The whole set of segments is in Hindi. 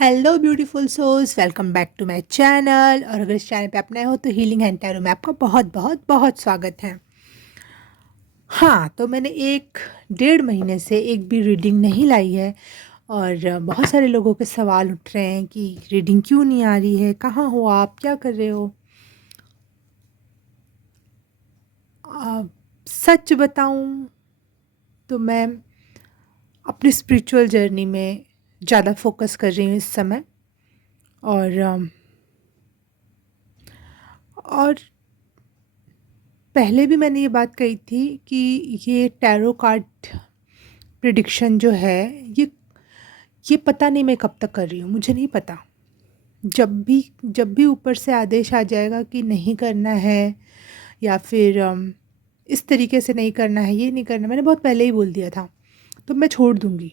Hello beautiful souls, welcome back to my channel. और अगर इस चैनल पे आप नए हो तो हीलिंग एंड टैरो में आपका बहुत बहुत बहुत स्वागत है। हाँ, तो मैंने 1 डेढ़ महीने से एक भी रीडिंग नहीं लाई है। और बहुत सारे लोगों के सवाल उठ रहे हैं कि रीडिंग क्यों नहीं आ रही है, कहाँ हो आप, क्या कर रहे हो। आ, सच बताऊं तो मैं अपनी स्पिरिचुअल जर्नी में ज़्यादा फोकस कर रही हूँ इस समय। और पहले भी मैंने ये बात कही थी कि ये टैरो कार्ड प्रिडिक्शन जो है, ये ये पता नहीं मैं कब तक कर रही हूँ, मुझे नहीं पता। जब भी ऊपर से आदेश आ जाएगा कि नहीं करना है या फिर इस तरीके से नहीं करना है, ये नहीं करना, मैंने बहुत पहले ही बोल दिया था, तो मैं छोड़ दूँगी।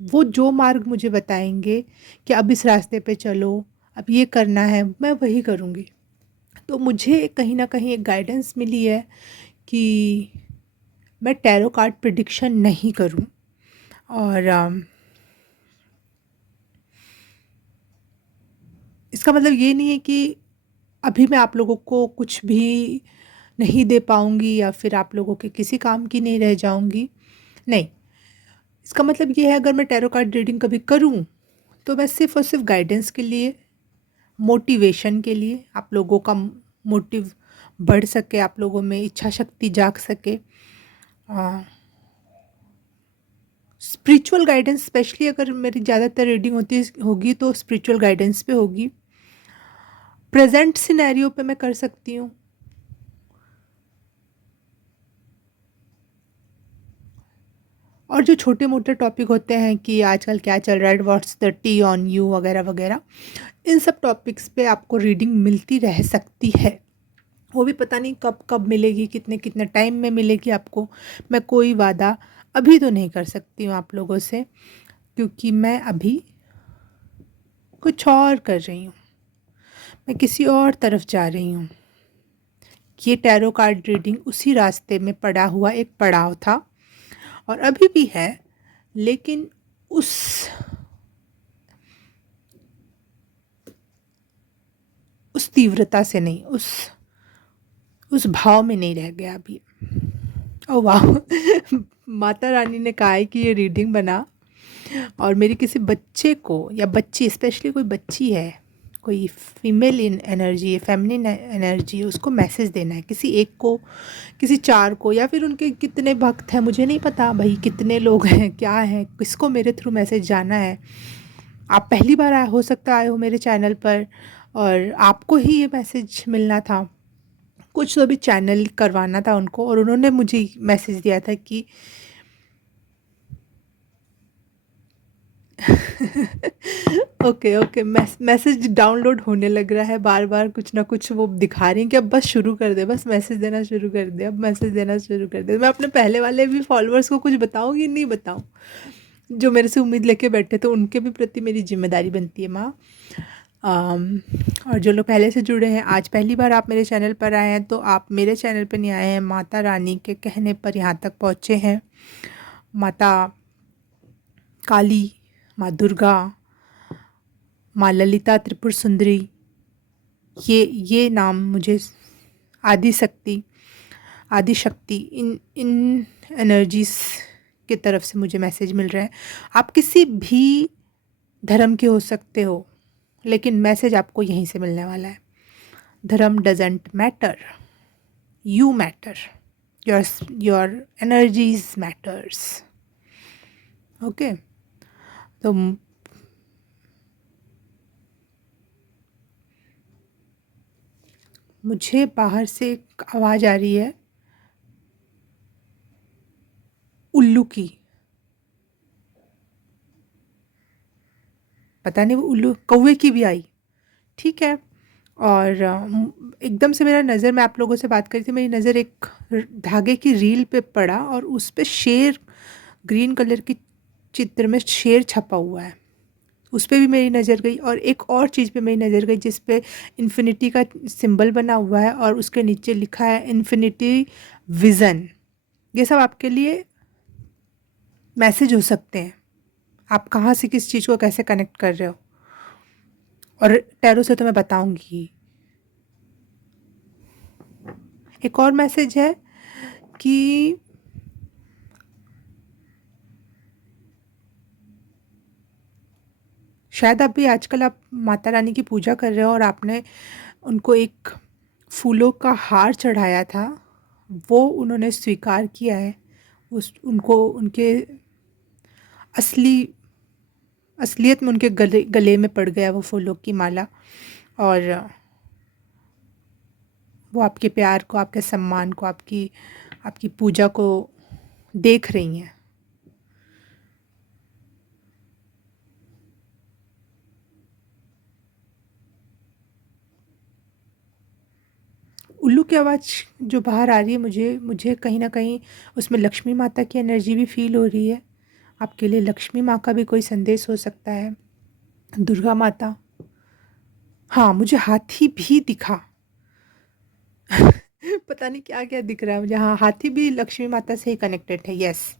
वो जो मार्ग मुझे बताएंगे कि अब इस रास्ते पे चलो, अब ये करना है, मैं वही करूँगी। तो मुझे कहीं न कहीं एक गाइडेंस मिली है कि मैं टैरो कार्ड प्रिडिक्शन नहीं करूं। और इसका मतलब ये नहीं है कि अभी मैं आप लोगों को कुछ भी नहीं दे पाऊंगी या फिर आप लोगों के किसी काम की नहीं रह जाऊंगी। नहीं, इसका मतलब ये है अगर मैं टैरो कार्ड रीडिंग कभी करूं तो मैं सिर्फ और सिर्फ गाइडेंस के लिए, मोटिवेशन के लिए, आप लोगों का मोटिव बढ़ सके, आप लोगों में इच्छा शक्ति जाग सके। स्पिरिचुअल गाइडेंस, स्पेशली अगर मेरी ज़्यादातर रीडिंग होती होगी तो स्पिरिचुअल गाइडेंस पे होगी। प्रेजेंट सिनेरियो पे मैं कर सकती हूँ। और जो छोटे मोटे टॉपिक होते हैं कि आजकल क्या चल रहा है, what's the T on you वगैरह वगैरह, इन सब टॉपिक्स पे आपको रीडिंग मिलती रह सकती है। वो भी पता नहीं कब कब मिलेगी, कितने कितने टाइम में मिलेगी आपको। मैं कोई वादा अभी तो नहीं कर सकती हूँ आप लोगों से, क्योंकि मैं अभी कुछ और कर रही हूँ, मैं किसी और तरफ जा रही हूँ। ये टैरो कार्ड रीडिंग उसी रास्ते में पड़ा हुआ एक पड़ाव था और अभी भी है, लेकिन उस उस तीव्रता से नहीं, उस भाव में नहीं रह गया अभी। ओ वाह माता रानी ने कहा है कि ये रीडिंग बना और मेरी किसी बच्चे को या बच्ची, स्पेशली कोई बच्ची है, कोई फीमेल इन एनर्जी है, फेमिनिन एनर्जी है, उसको मैसेज देना है, किसी एक को, किसी 4 को, या फिर उनके कितने भक्त हैं मुझे नहीं पता भाई, कितने लोग हैं, क्या है, किसको मेरे थ्रू मैसेज जाना है। आप पहली बार आए, हो सकता आए हो मेरे चैनल पर और आपको ही ये मैसेज मिलना था। कुछ तो भी चैनल करवाना था उनको और उन्होंने मुझे मैसेज दिया था कि ओके ओके, मैसेज डाउनलोड होने लग रहा है, बार बार कुछ ना कुछ वो दिखा रही हैं कि अब बस शुरू कर दे, बस मैसेज देना शुरू कर दे, अब मैसेज देना शुरू कर दे। मैं अपने पहले वाले भी फॉलोअर्स को कुछ बताऊंगी, नहीं बताऊं, जो मेरे से उम्मीद लेके बैठे तो उनके भी प्रति मेरी जिम्मेदारी बनती है माँ। और जो लोग पहले से जुड़े हैं, आज पहली बार आप मेरे चैनल पर आए हैं, तो आप मेरे चैनल पर नहीं आए हैं, माता रानी के कहने पर यहाँ तक पहुँचे हैं। माता काली, माँ दुर्गा, माँ ललिता त्रिपुर सुंदरी, ये नाम मुझे, आदि शक्ति, आदि शक्ति, इन इन एनर्जीज की तरफ से मुझे मैसेज मिल रहा है। आप किसी भी धर्म के हो सकते हो, लेकिन मैसेज आपको यहीं से मिलने वाला है। धर्म doesn't matter, you matter, your energies matters. Okay, तो मुझे बाहर से एक आवाज़ आ रही है उल्लू की, पता नहीं वो उल्लू कौवे की भी आई, ठीक है। और एकदम से मेरा नज़र, मैं आप लोगों से बात करी थी, मेरी नज़र एक धागे की रील पे पड़ा और उस पे शेर, ग्रीन कलर की चित्र में शेर छपा हुआ है, उस पे भी मेरी नज़र गई। और एक और चीज़ पे मेरी नज़र गई जिस पे इन्फिनिटी का सिंबल बना हुआ है और उसके नीचे लिखा है इन्फिनिटी विज़न। ये सब आपके लिए मैसेज हो सकते हैं, आप कहाँ से किस चीज़ को कैसे कनेक्ट कर रहे हो। और टैरो से तो मैं बताऊंगी। एक और मैसेज है कि शायद अभी आजकल आप माता रानी की पूजा कर रहे हो और आपने उनको एक फूलों का हार चढ़ाया था, वो उन्होंने स्वीकार किया है। उस उनको उनके असली असलियत में उनके गले गले में पड़ गया वो फूलों की माला, और वो आपके प्यार को, आपके सम्मान को, आपकी आपकी पूजा को देख रही हैं। उल्लू की आवाज़ जो बाहर आ रही है, मुझे मुझे कहीं न कहीं उसमें लक्ष्मी माता की एनर्जी भी फ़ील हो रही है। आपके लिए लक्ष्मी माँ का भी कोई संदेश हो सकता है, दुर्गा माता। हाँ, मुझे हाथी भी दिखा। पता नहीं क्या-क्या दिख रहा है मुझे। हाँ, हाथी भी लक्ष्मी माता से ही कनेक्टेड है, यस।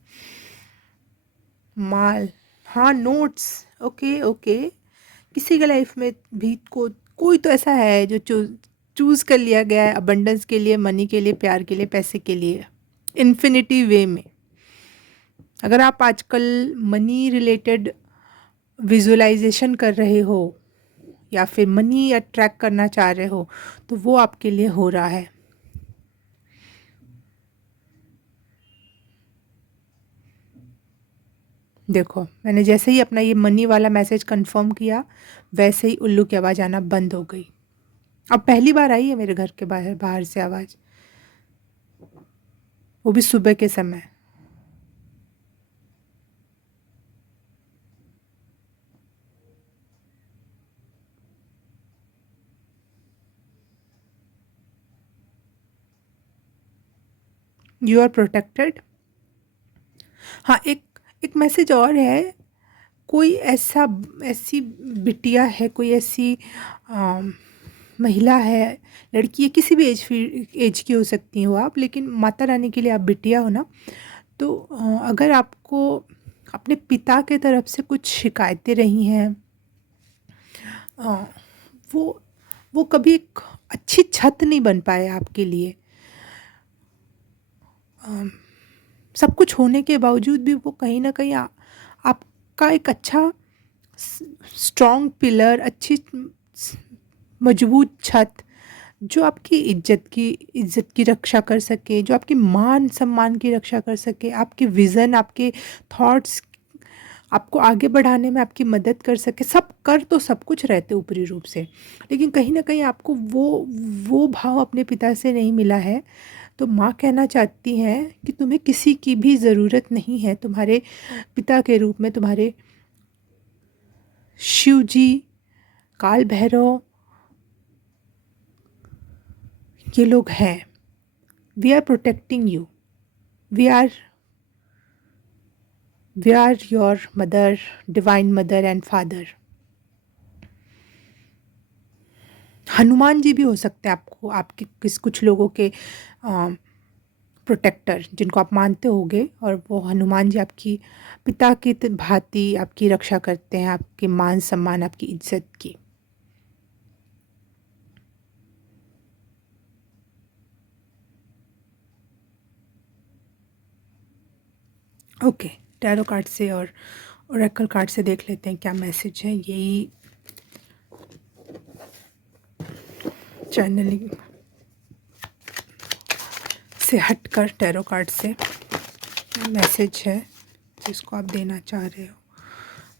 माल, हाँ, नोट्स, ओके, ओके। किसी के लाइफ में भी कोई तो ऐसा है जो चूज़ कर लिया गया है अबंडेंस के लिए, मनी के लिए, प्यार के लिए, पैसे के लिए, इन्फिनिटी वे में। अगर आप आजकल मनी रिलेटेड विजुअलाइजेशन कर रहे हो या फिर मनी अट्रैक्ट करना चाह रहे हो, तो वो आपके लिए हो रहा है। देखो, मैंने जैसे ही अपना ये मनी वाला मैसेज कंफर्म किया, वैसे ही उल्लू की आवाज़ आना बंद हो गई। अब पहली बार आई है मेरे घर के बाहर बाहर से आवाज़, वो भी सुबह के समय। You are protected. हाँ, एक एक मैसेज और है। कोई ऐसी बिटिया है, कोई ऐसी अम, महिला है, लड़की है, किसी भी एज की हो सकती हो आप, लेकिन माता रानी के लिए आप बिटिया हो ना। तो अगर आपको अपने पिता के तरफ से कुछ शिकायतें रही हैं, अ, वो वो कभी एक अच्छी छत नहीं बन पाए आपके लिए। सब कुछ होने के बावजूद भी वो कहीं न कहीं आपका एक अच्छा स्ट्रॉन्ग पिलर, अच्छी मजबूत छत, जो आपकी इज़्ज़त की रक्षा कर सके, जो आपके मान-सम्मान की रक्षा कर सके, आपके विज़न, आपके थॉट्स, आपको आगे बढ़ाने में आपकी मदद कर सके। सब कर तो सब कुछ रहते ऊपरी रूप से, लेकिन कहीं न कहीं आपको वो भाव अपने पिता से नहीं मिला है। तो माँ कहना चाहती हैं कि तुम्हें किसी की भी ज़रूरत नहीं है। तुम्हारे पिता के रूप में तुम्हारे शिव जी, काल भैरव, ये लोग हैं। We are protecting you. We are we are your mother, divine mother and father. Hanuman ji भी हो सकते हैं आपको, आपके कुछ लोगों के प्रोटेक्टर, जिनको आप मानते होगे, और वो हनुमान जी आपकी पिता की भांति आपकी रक्षा करते हैं, आपके मान सम्मान, आपकी इज्जत की। ओके, टैरो कार्ड से और ओरेकल कार्ड से देख लेते हैं क्या मैसेज है। यही चैनलिंग से हटकर टैरो कार्ड से मैसेज है जिसको आप देना चाह रहे हो।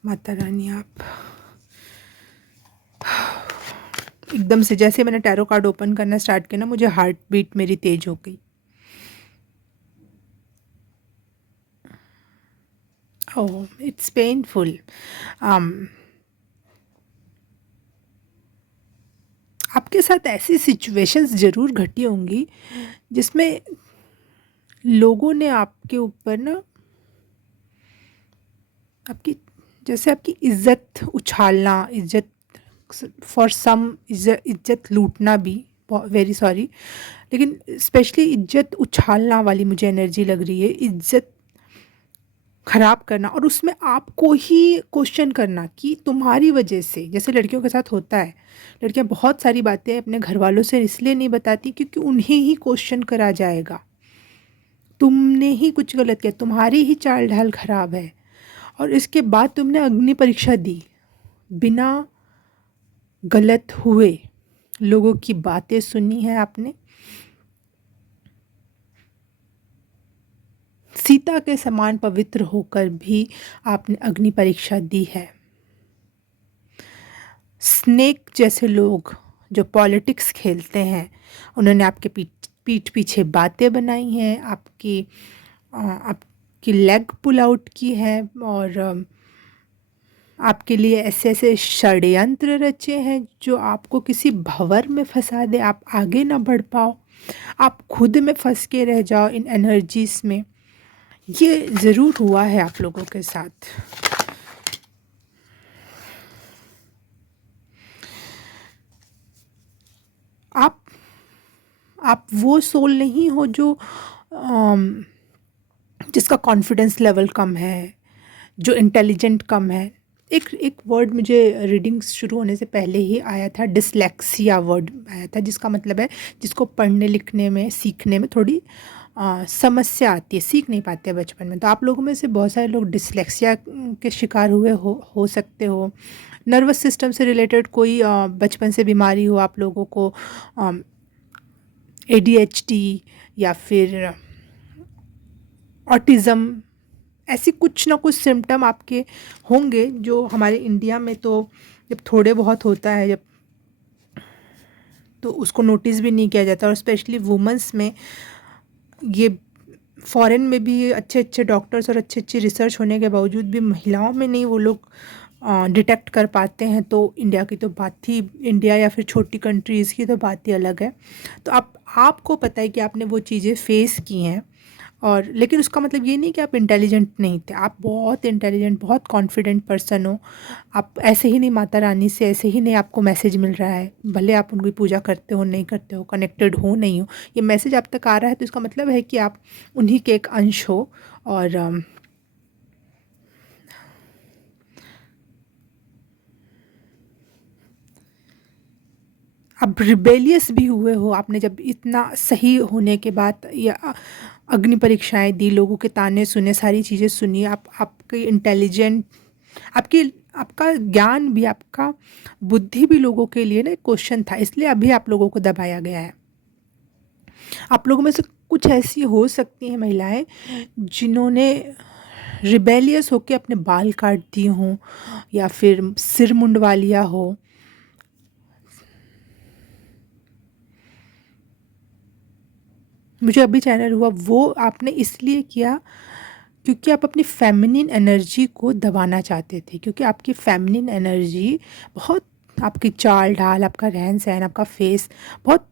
माता रानी, आप एकदम से जैसे मैंने टैरो कार्ड ओपन करना स्टार्ट किया ना, मुझे हार्ट बीट मेरी तेज हो गई। ओह, इट्स पेनफुल। आपके साथ ऐसी सिचुएशंस ज़रूर घटी होंगी जिसमें लोगों ने आपके ऊपर ना आपकी, जैसे आपकी इज्जत उछालना, इज्जत फॉर सम इज्जत लूटना भी, वेरी सॉरी, लेकिन स्पेशली इज्जत उछालना वाली मुझे एनर्जी लग रही है। इज्जत खराब करना और उसमें आपको ही क्वेश्चन करना कि तुम्हारी वजह से, जैसे लड़कियों के साथ होता है, लड़कियां बहुत सारी बातें अपने घर वालों से इसलिए नहीं बताती क्योंकि उन्हें ही क्वेश्चन करा जाएगा, तुमने ही कुछ गलत किया, तुम्हारी ही चाल ढाल खराब है। और इसके बाद तुमने अग्नि परीक्षा दी, बिना गलत हुए लोगों की बातें सुनी है आपने, सीता के समान पवित्र होकर भी आपने अग्नि परीक्षा दी है। स्नेक जैसे लोग जो पॉलिटिक्स खेलते हैं, उन्होंने आपके पीठ पीछे बातें बनाई हैं, आपकी लेग पुल आउट की है, और आपके लिए ऐसे ऐसे षड्यंत्र रचे हैं जो आपको किसी भंवर में फंसा दे, आप आगे ना बढ़ पाओ, आप खुद में फंस के रह जाओ इन एनर्जीज में। ये ज़रूर हुआ है आप लोगों के साथ। आप आप वो सोल नहीं हो जो जिसका कॉन्फिडेंस लेवल कम है, जो इंटेलिजेंट कम है। एक एक वर्ड मुझे रीडिंग शुरू होने से पहले ही आया था, डिसलेक्सिया वर्ड आया था, जिसका मतलब है जिसको पढ़ने लिखने में सीखने में थोड़ी समस्या आती है, सीख नहीं पाते बचपन में। तो आप लोगों में से बहुत सारे लोग डिसलेक्सिया के शिकार हुए हो सकते हो। नर्वस सिस्टम से रिलेटेड कोई बचपन से बीमारी हो आप लोगों को, ADHD या फिर ऑटिज़म, ऐसी कुछ ना कुछ सिम्टम आपके होंगे जो हमारे इंडिया में तो जब थोड़े बहुत होता है, जब तो उसको नोटिस भी नहीं किया जाता। और स्पेशली वुमेंस में ये, फॉरेन में भी अच्छे अच्छे डॉक्टर्स और अच्छी अच्छी रिसर्च होने के बावजूद भी महिलाओं में नहीं वो लोग डिटेक्ट कर पाते हैं। तो इंडिया की तो बात ही, इंडिया या फिर छोटी कंट्रीज़ की तो बात ही अलग है। तो आपको पता है कि आपने वो चीज़ें फेस की हैं, और लेकिन उसका मतलब ये नहीं कि आप इंटेलिजेंट नहीं थे, आप बहुत इंटेलिजेंट, बहुत कॉन्फिडेंट पर्सन हो। आप ऐसे ही नहीं, माता रानी से ऐसे ही नहीं आपको मैसेज मिल रहा है, भले आप उनकी पूजा करते हो नहीं करते हो, कनेक्टेड हो नहीं हो, ये मैसेज आप तक आ रहा है, तो इसका मतलब है कि आप उन्हीं के एक अंश हो। और आप रिबेलियस भी हुए हो, आपने जब इतना सही होने के बाद या अग्नि परीक्षाएं दी, लोगों के ताने सुने, सारी चीज़ें सुनी, आपकी इंटेलिजेंट, आपकी आपका ज्ञान भी, आपका बुद्धि भी लोगों के लिए ना एक क्वेश्चन था, इसलिए अभी आप लोगों को दबाया गया है। आप लोगों में से कुछ ऐसी हो सकती हैं महिलाएं जिन्होंने रिबेलियस होकर अपने बाल काट दिए हों या फिर सिर मुंडवा लिया हो। मुझे अभी चैनल हुआ, वो आपने इसलिए किया क्योंकि आप अपनी फेमिनिन एनर्जी को दबाना चाहते थे, क्योंकि आपकी फेमिनिन एनर्जी बहुत, आपकी चाल ढाल, आपका रहन सहन, आपका फेस बहुत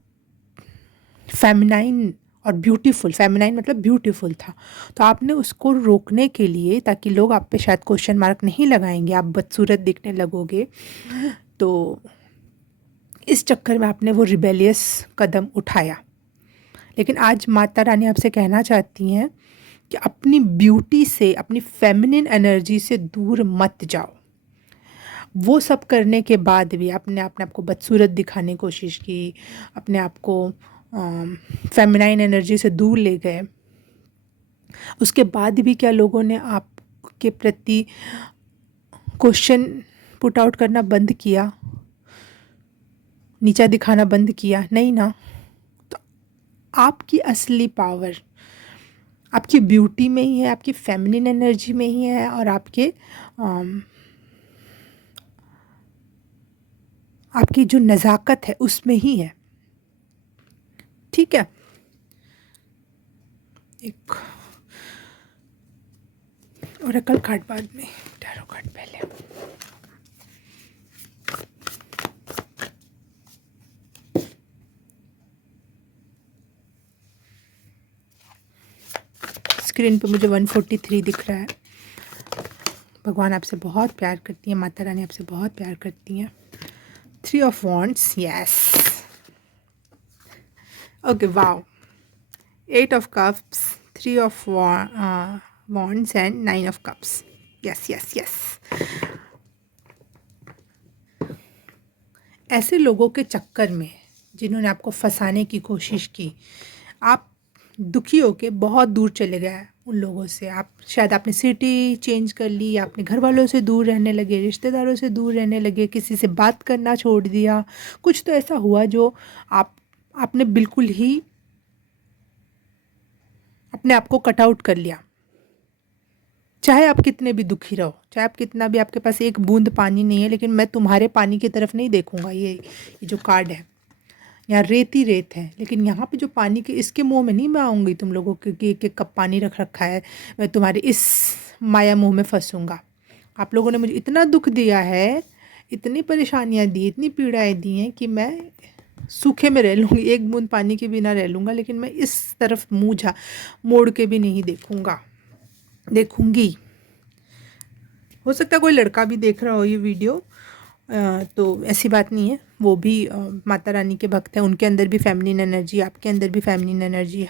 फेमिनाइन और ब्यूटीफुल, फेमिनाइन मतलब ब्यूटीफुल था। तो आपने उसको रोकने के लिए, ताकि लोग आप पे शायद क्वेश्चन मार्क नहीं लगाएंगे, आप बदसूरत दिखने लगोगे, तो इस चक्कर में आपने वो रिबेलियस कदम उठाया। लेकिन आज माता रानी आपसे कहना चाहती हैं कि अपनी ब्यूटी से, अपनी फेमिनिन एनर्जी से दूर मत जाओ। वो सब करने के बाद भी आपने अपने आप को बदसूरत दिखाने की कोशिश की, अपने आप को फेमिनाइन एनर्जी से दूर ले गए। उसके बाद भी क्या लोगों ने आपके प्रति क्वेश्चन पुट आउट करना बंद किया, नीचा दिखाना बंद किया? नहीं ना। तो आपकी असली पावर आपकी ब्यूटी में ही है, आपकी फेमिनिन एनर्जी में ही है, और आपकी जो नज़ाकत है उसमें ही है। ठीक है, एक ओरेकल कार्ड बाद में, टैरो कार्ड पहले। स्क्रीन पे मुझे 143 दिख रहा है। भगवान आपसे बहुत प्यार करती हैं, माता रानी आपसे बहुत प्यार करती हैं। 3 of wands, yes, okay, wow, 8 of cups, 3 of wands and 9 of cups. Yes yes yes. ऐसे लोगों के चक्कर में जिन्होंने आपको फंसाने की कोशिश की, आप दुखी होके बहुत दूर चले गए उन लोगों से। आप शायद आपने सिटी चेंज कर ली, या अपने घर वालों से दूर रहने लगे, रिश्तेदारों से दूर रहने लगे, किसी से बात करना छोड़ दिया। कुछ तो ऐसा हुआ जो आपने बिल्कुल ही अपने आप को कट आउट कर लिया। चाहे आप कितने भी दुखी रहो, चाहे आप कितना भी, आपके पास एक बूंद पानी नहीं है, लेकिन मैं तुम्हारे पानी की तरफ नहीं देखूंगा। ये जो कार्ड है, यहाँ रेत ही रेत है, लेकिन यहाँ पे जो पानी के, इसके मुंह में नहीं मैं आऊँगी तुम लोगों के कि एक एक कप पानी रख रखा है, मैं तुम्हारे इस माया मुंह में फंसूंगा। आप लोगों ने मुझे इतना दुख दिया है, इतनी परेशानियाँ दी, इतनी पीड़ाएँ दी हैं कि मैं सूखे में रह लूँगी, एक बूंद पानी के बिना रह लूँगा, लेकिन मैं इस तरफ मुँह मोड़ के भी नहीं देखूँगी। हो सकता है कोई लड़का भी देख रहा हो ये वीडियो, तो ऐसी बात नहीं है, वो भी माता रानी के भक्त हैं, उनके अंदर भी फेमिनिन एनर्जी, आपके अंदर भी फेमिनिन एनर्जी,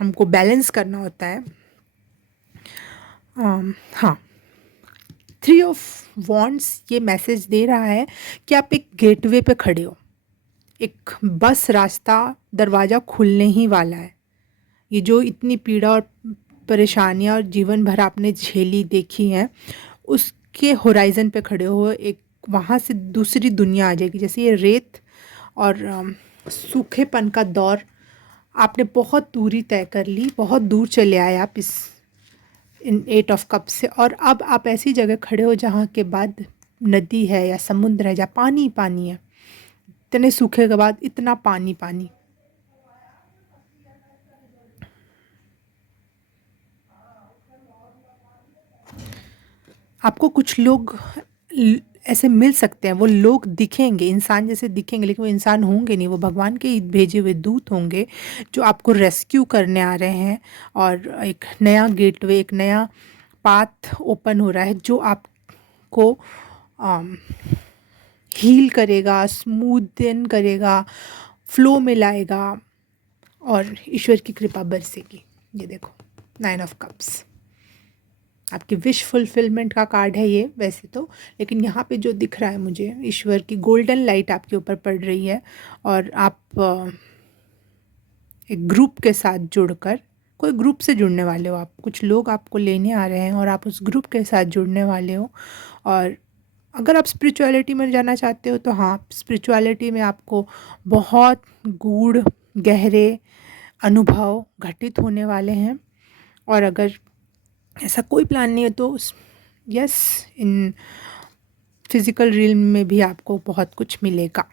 हमको बैलेंस करना होता है। हाँ, 3 ऑफ वॉन्ड्स ये मैसेज दे रहा है कि आप एक गेटवे पे खड़े हो, एक बस रास्ता, दरवाज़ा खुलने ही वाला है। ये जो इतनी पीड़ा और परेशानियाँ और जीवन भर आपने झेली देखी हैं, उसके होराइज़न पे खड़े हो, एक वहाँ से दूसरी दुनिया आ जाएगी। जैसे ये रेत और सूखेपन का दौर, आपने बहुत दूरी तय कर ली, बहुत दूर चले आए आप इन 8 ऑफ कप से, और अब आप ऐसी जगह खड़े हो जहाँ के बाद नदी है या समुद्र है, जहाँ पानी पानी है। इतने सूखे के बाद इतना पानी पानी। आपको कुछ लोग ऐसे मिल सकते हैं, वो लोग दिखेंगे, इंसान जैसे दिखेंगे, लेकिन वो इंसान होंगे नहीं, वो भगवान के भेजे हुए दूत होंगे जो आपको रेस्क्यू करने आ रहे हैं, और एक नया गेटवे, एक नया पाथ ओपन हो रहा है जो आपको हील करेगा, स्मूदन करेगा, फ्लो में लाएगा, और ईश्वर की कृपा बरसेगी। ये देखो 9 ऑफ कप्स, आपकी विश फुलफिलमेंट का कार्ड है ये वैसे तो, लेकिन यहाँ पे जो दिख रहा है मुझे, ईश्वर की गोल्डन लाइट आपके ऊपर पड़ रही है, और आप एक ग्रुप के साथ जुड़कर, कोई ग्रुप से जुड़ने वाले हो आप, कुछ लोग आपको लेने आ रहे हैं और आप उस ग्रुप के साथ जुड़ने वाले हो। और अगर आप स्पिरिचुअलिटी में जाना चाहते हो तो हाँ, स्पिरिचुअलिटी में आपको बहुत गूढ़ गहरे अनुभव घटित होने वाले हैं। और अगर ऐसा कोई प्लान नहीं है तो यस, इन फिज़िकल रियल्म में भी आपको बहुत कुछ मिलेगा।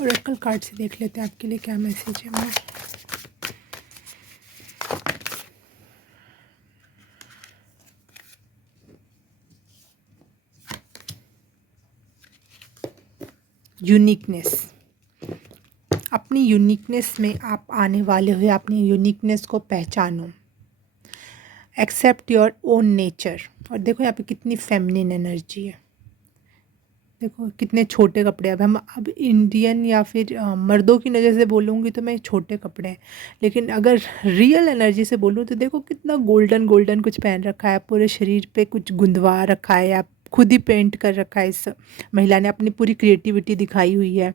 ओरेकल कार्ड से देख लेते हैं आपके लिए क्या मैसेज है। मैं यूनिकनेस, अपनी यूनिकनेस में आप आने वाले हो, अपनी यूनिकनेस को पहचानो, एक्सेप्ट योर ओन नेचर। और देखो यहाँ पे कितनी फेमिनिन एनर्जी है, देखो कितने छोटे कपड़े। अब इंडियन या फिर मर्दों की नज़र से बोलूँगी तो मैं छोटे कपड़े हैं, लेकिन अगर रियल एनर्जी से बोलूँ तो देखो कितना गोल्डन गोल्डन कुछ पहन रखा है, पूरे शरीर पे कुछ गुंदवा रखा है, या खुद ही पेंट कर रखा है। इस महिला ने अपनी पूरी क्रिएटिविटी दिखाई हुई है,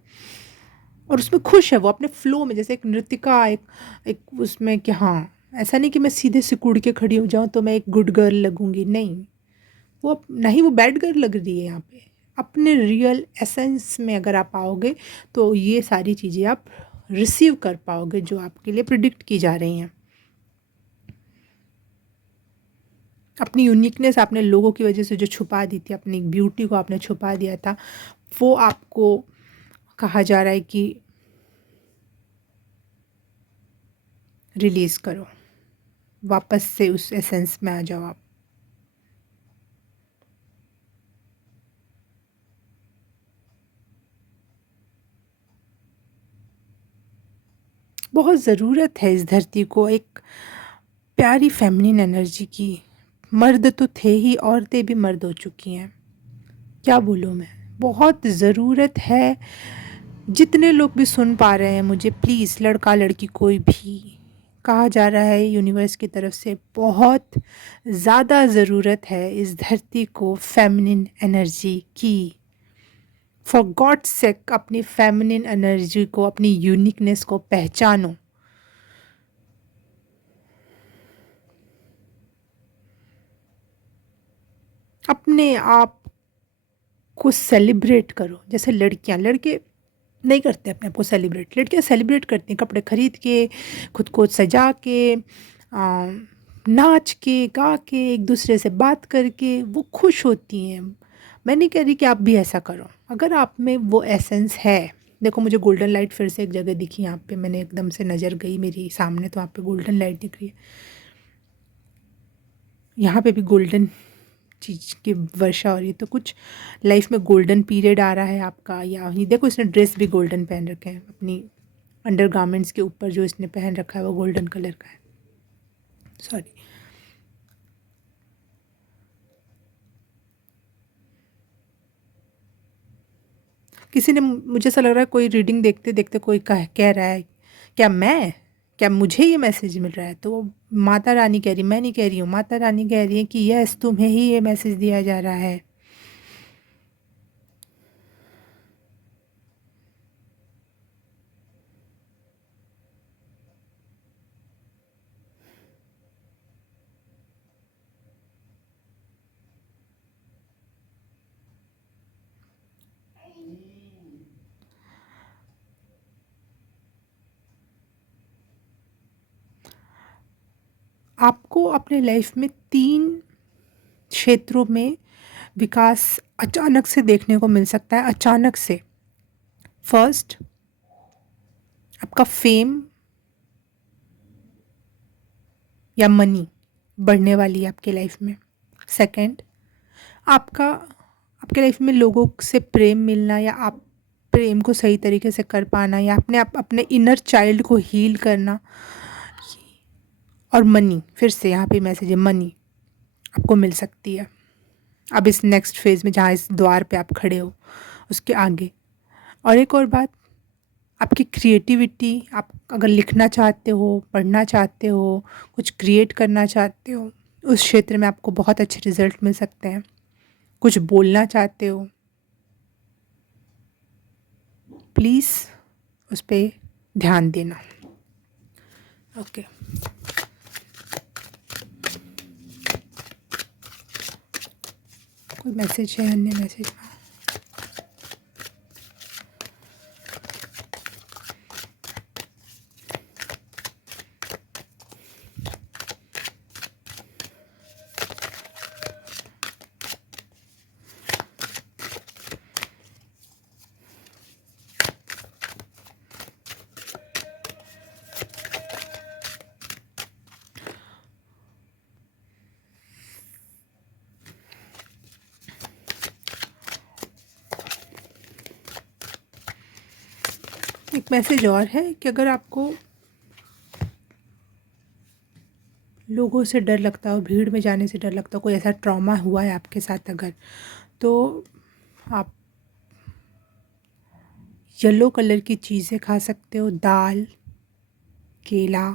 और उसमें खुश है वो अपने फ्लो में, जैसे एक नृतिका, एक उसमें कि हाँ, ऐसा नहीं कि मैं सीधे सिकुड़ के खड़ी हो जाऊँ तो मैं एक गुड गर्ल लगूंगी, नहीं, वो नहीं, वो बैड गर्ल लग रही है यहाँ पे। अपने रियल एसेंस में अगर आप आओगे तो ये सारी चीज़ें आप रिसीव कर पाओगे जो आपके लिए प्रिडिक्ट की जा रही हैं। अपनी यूनिकनेस आपने लोगों की वजह से जो छुपा दी थी, अपनी ब्यूटी को आपने छुपा दिया था, वो आपको कहा जा रहा है कि रिलीज़ करो, वापस से उस एसेंस में आ जाओ आप। बहुत ज़रूरत है इस धरती को एक प्यारी फेमिनिन एनर्जी की। मर्द तो थे ही, औरतें भी मर्द हो चुकी हैं, क्या बोलूँ मैं। बहुत ज़रूरत है जितने लोग भी सुन पा रहे हैं मुझे, प्लीज़, लड़का लड़की कोई भी, कहा जा रहा है यूनिवर्स की तरफ से बहुत ज़्यादा ज़रूरत है इस धरती को फेमिनिन एनर्जी की। फॉर गॉड सेक अपनी फेमिनिन एनर्जी को, अपनी यूनिकनेस को पहचानो। अपने आप को सेलिब्रेट करो। जैसे लड़कियां, लड़के नहीं करते अपने आप को सेलिब्रेट, लड़कियां सेलिब्रेट करती हैं कपड़े खरीद के, खुद को सजा के, नाच के, गा के, एक दूसरे से बात करके वो खुश होती हैं। मैं नहीं कह रही कि आप भी ऐसा करो, अगर आप में वो एसेंस है। देखो मुझे गोल्डन लाइट फिर से एक जगह दिखी यहाँ पे, मैंने एकदम से नज़र गई मेरी सामने, तो यहाँ पे गोल्डन लाइट दिख रही है। यहाँ पे भी गोल्डन चीज़ की वर्षा हो रही है, तो कुछ लाइफ में गोल्डन पीरियड आ रहा है आपका। या ये देखो इसने ड्रेस भी गोल्डन पहन रखे हैं, अपनी अंडरगारमेंट्स के ऊपर जो इसने पहन रखा है वो गोल्डन कलर का है। सॉरी। किसी ने, मुझे ऐसा लग रहा है कोई रीडिंग देखते देखते कोई कह रहा है क्या मैं, क्या मुझे ये मैसेज मिल रहा है? तो वो माता रानी कह रही, मैं नहीं कह रही हूँ, माता रानी कह रही है कि यस, तुम्हें ही ये मैसेज दिया जा रहा है। आपको अपने लाइफ में 3 क्षेत्रों में विकास अचानक से देखने को मिल सकता है, अचानक से। फर्स्ट, आपका फेम या मनी बढ़ने वाली है आपके लाइफ में। सेकंड, आपका आपके लाइफ में लोगों से प्रेम मिलना, या आप प्रेम को सही तरीके से कर पाना, या अपने इनर चाइल्ड को हील करना। और मनी, फिर से यहाँ पे मैसेज है, मनी आपको मिल सकती है अब इस नेक्स्ट फेज़ में, जहाँ इस द्वार पे आप खड़े हो उसके आगे। और एक और बात, आपकी क्रिएटिविटी, आप अगर लिखना चाहते हो, पढ़ना चाहते हो, कुछ क्रिएट करना चाहते हो, उस क्षेत्र में आपको बहुत अच्छे रिजल्ट मिल सकते हैं। कुछ बोलना चाहते हो, प्लीज़ उस पर ध्यान देना। ओके। कोई मैसेज है, अन्य मैसेज? एक मैसेज और है कि अगर आपको लोगों से डर लगता हो, भीड़ में जाने से डर लगता हो, कोई ऐसा ट्रॉमा हुआ है आपके साथ अगर, तो आप येलो कलर की चीज़ें खा सकते हो, दाल, केला।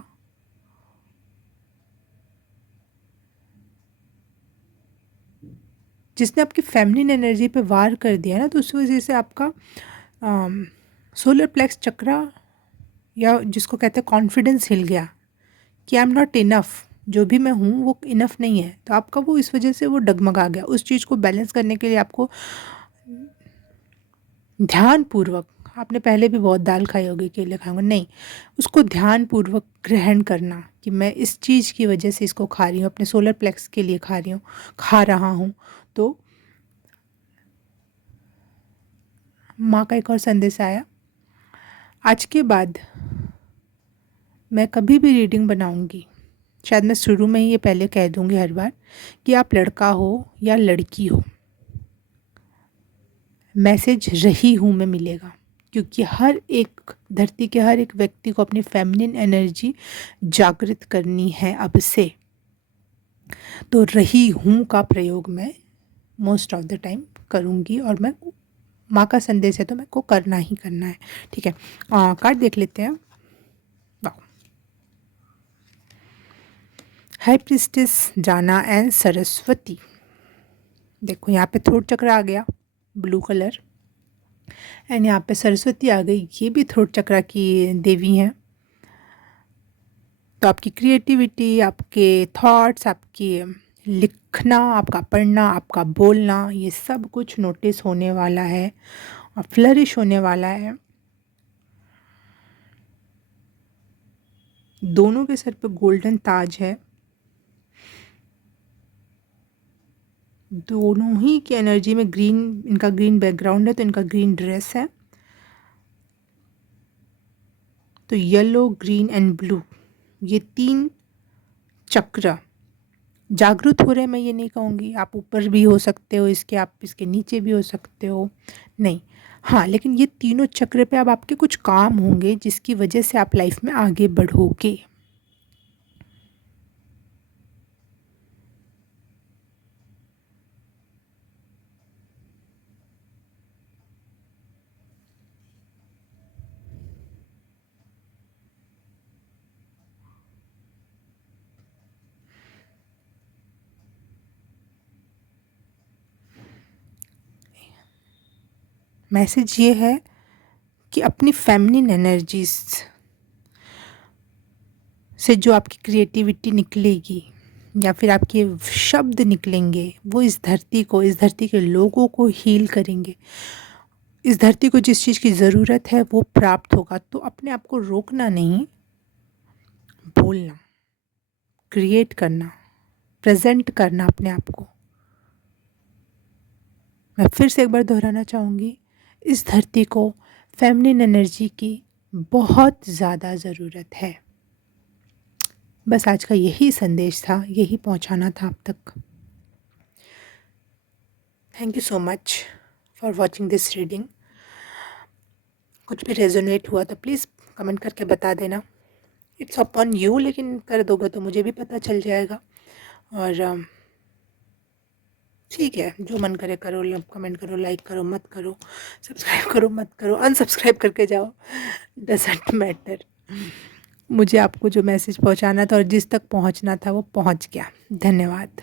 जिसने आपकी फेमिनिन एनर्जी पे वार कर दिया ना, तो उस वजह से आपका सोलर प्लेक्स चक्रा, या जिसको कहते हैं कॉन्फिडेंस, हिल गया कि आई एम नॉट इनफ, जो भी मैं हूँ वो इनफ नहीं है। तो आपका वो इस वजह से वो डगमगा गया। उस चीज़ को बैलेंस करने के लिए आपको ध्यानपूर्वक, आपने पहले भी बहुत दाल खाई होगी, केले खाए होंगे, नहीं, उसको ध्यानपूर्वक ग्रहण करना कि मैं इस चीज़ की वजह से इसको खा रही हूँ, अपने सोलर प्लेक्स के लिए खा रही हूँ, खा रहा हूँ। तो माँ का एक और संदेश आया, आज के बाद मैं कभी भी रीडिंग बनाऊंगी, शायद मैं शुरू में ही ये पहले कह दूंगी हर बार, कि आप लड़का हो या लड़की हो, मैसेज रही हूँ मैं मिलेगा। क्योंकि हर एक धरती के हर एक व्यक्ति को अपनी फेमिनिन एनर्जी जागृत करनी है अब से। तो रही हूँ का प्रयोग मैं मोस्ट ऑफ द टाइम करूँगी, और मैं माँ का संदेश है तो मेरे को करना ही करना है। ठीक है, कार्ड देख लेते हैं। वाह, हाई प्रिस्टेस जाना एंड सरस्वती। देखो यहाँ पे थ्रोट चक्र आ गया ब्लू कलर, एंड यहाँ पे सरस्वती आ गई, ये भी थ्रोट चक्र की देवी हैं। तो आपकी क्रिएटिविटी, आपके थॉट्स, आपकी लिखना, आपका पढ़ना, आपका बोलना, ये सब कुछ नोटिस होने वाला है और फ्लरिश होने वाला है। दोनों के सर पे गोल्डन ताज है, दोनों ही की एनर्जी में ग्रीन, इनका ग्रीन बैकग्राउंड है तो इनका ग्रीन ड्रेस है। तो येलो, ग्रीन एंड ब्लू, ये 3 चक्र जागृत हो रहे हैं। मैं ये नहीं कहूँगी आप ऊपर भी हो सकते हो इसके, आप इसके नीचे भी हो सकते हो, नहीं, हाँ, लेकिन ये तीनों चक्र पे अब आपके कुछ काम होंगे जिसकी वजह से आप लाइफ में आगे बढ़ोगे। मैसेज ये है कि अपनी फेमिनिन एनर्जीज से जो आपकी क्रिएटिविटी निकलेगी या फिर आपके शब्द निकलेंगे, वो इस धरती को, इस धरती के लोगों को हील करेंगे। इस धरती को जिस चीज़ की ज़रूरत है वो प्राप्त होगा। तो अपने आप को रोकना नहीं, बोलना, क्रिएट करना, प्रेजेंट करना अपने आप को। मैं फिर से एक बार दोहराना चाहूँगी, इस धरती को फेमिनिन एनर्जी की बहुत ज़्यादा ज़रूरत है। बस आज का यही संदेश था, यही पहुंचाना था आप तक। Thank you so much for watching this reading. कुछ भी रेजोनेट हुआ तो प्लीज़ कमेंट करके बता देना। इट्स अपॉन यू, लेकिन कर दोगे तो मुझे भी पता चल जाएगा। और ठीक है, जो मन करे करो, कमेंट करो, लाइक करो मत करो, सब्सक्राइब करो मत करो, अनसब्सक्राइब करके जाओ, डजेंट मैटर। मुझे आपको जो मैसेज पहुंचाना था और जिस तक पहुंचना था वो पहुंच गया। धन्यवाद।